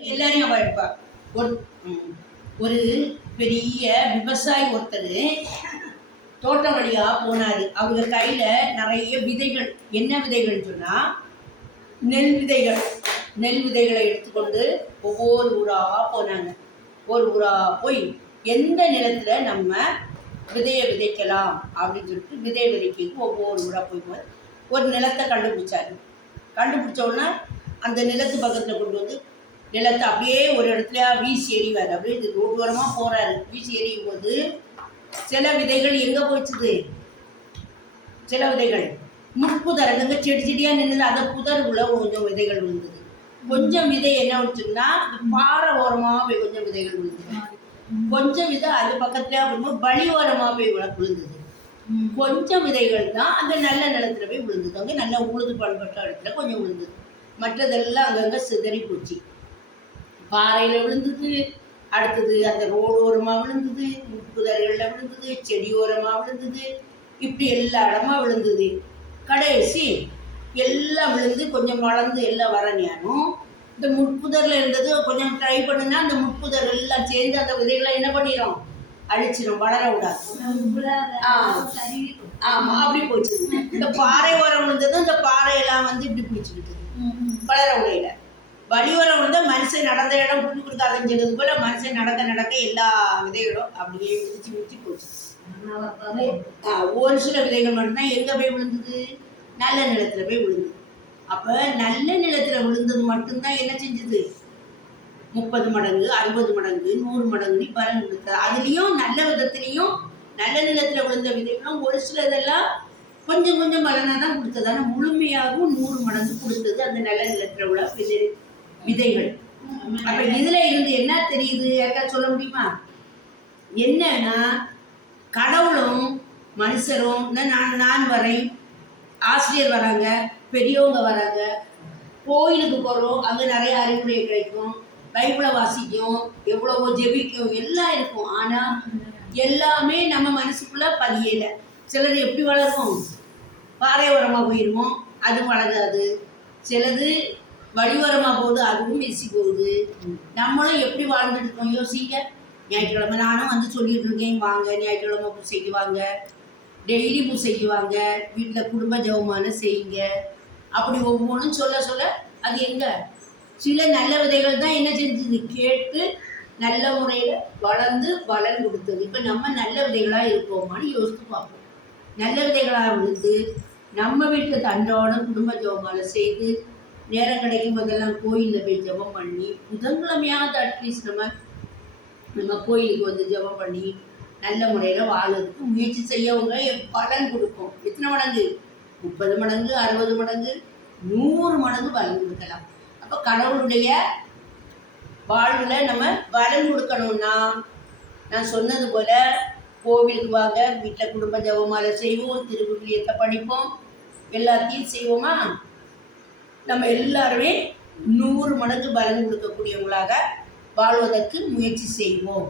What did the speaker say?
எல்லாரையும் அவள் எடுப்பா. ஒரு பெரிய விவசாயி ஒருத்தர் தோட்டம் வழியா போனாரு. அவங்க கையில நிறைய விதைகள். என்ன விதைகள் சொன்னா நெல் விதைகள். நெல் விதைகளை எடுத்துக்கொண்டு ஒவ்வொரு ஊரா போனாங்க. ஒரு ஊரா போய் எந்த நிலத்துல நம்ம விதையை விதைக்கலாம் அப்படின்னு சொல்லிட்டு விதையை விதைக்கிறதுக்கு ஒவ்வொரு ஊரா போய் ஒரு நிலத்தை கண்டுபிடிச்சாரு. கண்டுபிடிச்ச உடனே அந்த நிலத்து பக்கத்தில் கொண்டு வந்து நிலத்தை அப்படியே ஒரு இடத்துல வீசி எறிவார். அப்படியே இது ரோடு ஓரமாக போகிறாரு. வீசி எறியும் போது சில விதைகள் எங்கே போச்சுது? சில விதைகள் முட்புதர் அங்கங்கே செடி செடியாக நின்றுது. அந்த புதருக்குள்ள கொஞ்சம் விதைகள் விழுந்தது. கொஞ்சம் விதை என்ன வச்சுன்னா பாறை ஓரமாக போய் கொஞ்சம் விதைகள் விழுந்தது. கொஞ்சம் விதை அது பக்கத்துலேயே போகும்போது வழி ஓரமாக போய் விழுந்தது. கொஞ்சம் விதைகள் தான் அந்த நல்ல நிலத்துல போய் விழுந்தது. அங்கே நல்ல உழுது பண்பட்ட இடத்துல கொஞ்சம் விழுந்தது. மற்றதெல்லாம் அங்கங்கே சிதறி போச்சு. பாறையில் விழுந்தது, அடுத்தது அந்த ரோடு ஓரமாக விழுந்தது, முட்புதர்களில் விழுந்தது, செடி ஓரமாக விழுந்தது, இப்படி எல்லா இடமா விழுந்தது. கடைசி எல்லாம் விழுந்து கொஞ்சம் வளர்ந்து எல்லாம் வரணியானும் இந்த முட்புதரில் இருந்தது கொஞ்சம் ட்ரை பண்ணுனா அந்த முட்புதர் எல்லாம் சேர்ந்து அந்த விதைகளை என்ன பண்ணிடும்? அழிச்சிடும், வளர விடாது. ஆமாம், அப்படி போச்சு. இந்த பாறை ஓரம் விழுந்தது, இந்த பாறையெல்லாம் வந்து இப்படி பிடிச்சிக்கிட்டு வளர விடையில. வழியோரம் வந்து மனுஷன் நடந்த இடம் புண்ணு கொடுக்காதுன்னு சொன்னது போல மனுஷன் நடக்க நடக்க எல்லா விதைகளும் அப்படியே மிதிச்சு மிதிச்சு போச்சு. ஒரு சில விதைகள் மட்டும்தான் எங்க போய் விழுந்தது? நல்ல நிலத்துல போய் விழுந்தது. அப்ப நல்ல நிலத்துல விழுந்தது மட்டும்தான் என்ன செஞ்சது? 30 மடங்கு 60 மடங்கு 100 மடங்கு பலன் கொடுத்தது. அதுலயும் நல்ல விதத்திலையும் நல்ல நிலத்துல விழுந்த விதைகளும் ஒரு சில இதெல்லாம் கொஞ்சம் கொஞ்சம் பலனாக தான் கொடுத்தது. ஆனால் முழுமையாகவும் 100 மடங்கு கொடுத்தது அந்த நல்ல நிலத்துல உள்ள விதைகள். அப்ப இதுல இருந்து என்ன தெரியுது? யாருக்கா சொல்ல முடியுமா? என்னன்னா கடவுளும் மனுஷரும் நான் வரேன், ஆசிரியர் வராங்க, பெரியவங்க வராங்க, கோயிலுக்கு போறோம், அங்க நிறைய அறிவுரை கிடைக்கும், பைபிளை வாசிக்கும், எவ்வளவோ ஜெபிக்கும், எல்லாம் இருக்கும். ஆனா எல்லாமே நம்ம மனசுக்குள்ள பதியல. சிலது எப்படி வளரும்? பாறை உரமா போயிருமோ, அது வளராது. சிலது வழிவரமாக போகுது, அதுவும் வீசி போகுது. நம்மளும் எப்படி வாழ்ந்துட்டு இருக்கோம் யோசிங்க. ஞாயிற்றுக்கிழமை நானும் வந்து சொல்லிட்டு இருக்கேன், வாங்க ஞாயிற்றுக்கிழமை பூசைக்கு வாங்க, டெய்லி பூசைக்கு வாங்க, வீட்டில் குடும்ப ஜெபமான செய்யுங்க, அப்படி ஒவ்வொன்றும் சொல்ல சொல்ல அது எங்க சில நல்ல விதைகள் தான் என்ன செஞ்சது? கேட்டு நல்ல முறையில் வளர்ந்து பலன் கொடுத்தது. இப்போ நம்ம நல்ல விதைகளாக இருப்போமான்னு யோசித்து பார்ப்போம். நல்ல விதைகளாக விழுந்து நம்ம வீட்டில் தண்டோட குடும்ப ஜெபமாலை செய்து நேரம் கிடைக்கும் போதெல்லாம் கோயிலில் போய் ஜெபம் பண்ணி, புதன்கிழமையாவது அட்லீஸ்ட் நம்ம கோயிலுக்கு வந்து ஜெபம் பண்ணி நல்ல முறையில் வாழறதுக்கு முயற்சி செய்யவங்க பலன் கொடுக்கும். எத்தனை மடங்கு? 30 மடங்கு 60 மடங்கு 100 மடங்கு பலன் கொடுக்கலாம். அப்போ கடவுளுடைய வாழ்வில் நம்ம பலன் கொடுக்கணும்னா நான் சொன்னது போல் கோவிலுக்கு வாங்க, வீட்டில் குடும்ப ஜெபமாலை செய்வோம், திருவிழியத்தை படிப்போம், எல்லாத்தையும் செய்வோமா? நம்ம எல்லாருமே 100 மடங்கு பலன் கொடுக்கக்கூடியவங்களாக வாழ்வதற்கு முயற்சி செய்வோம்.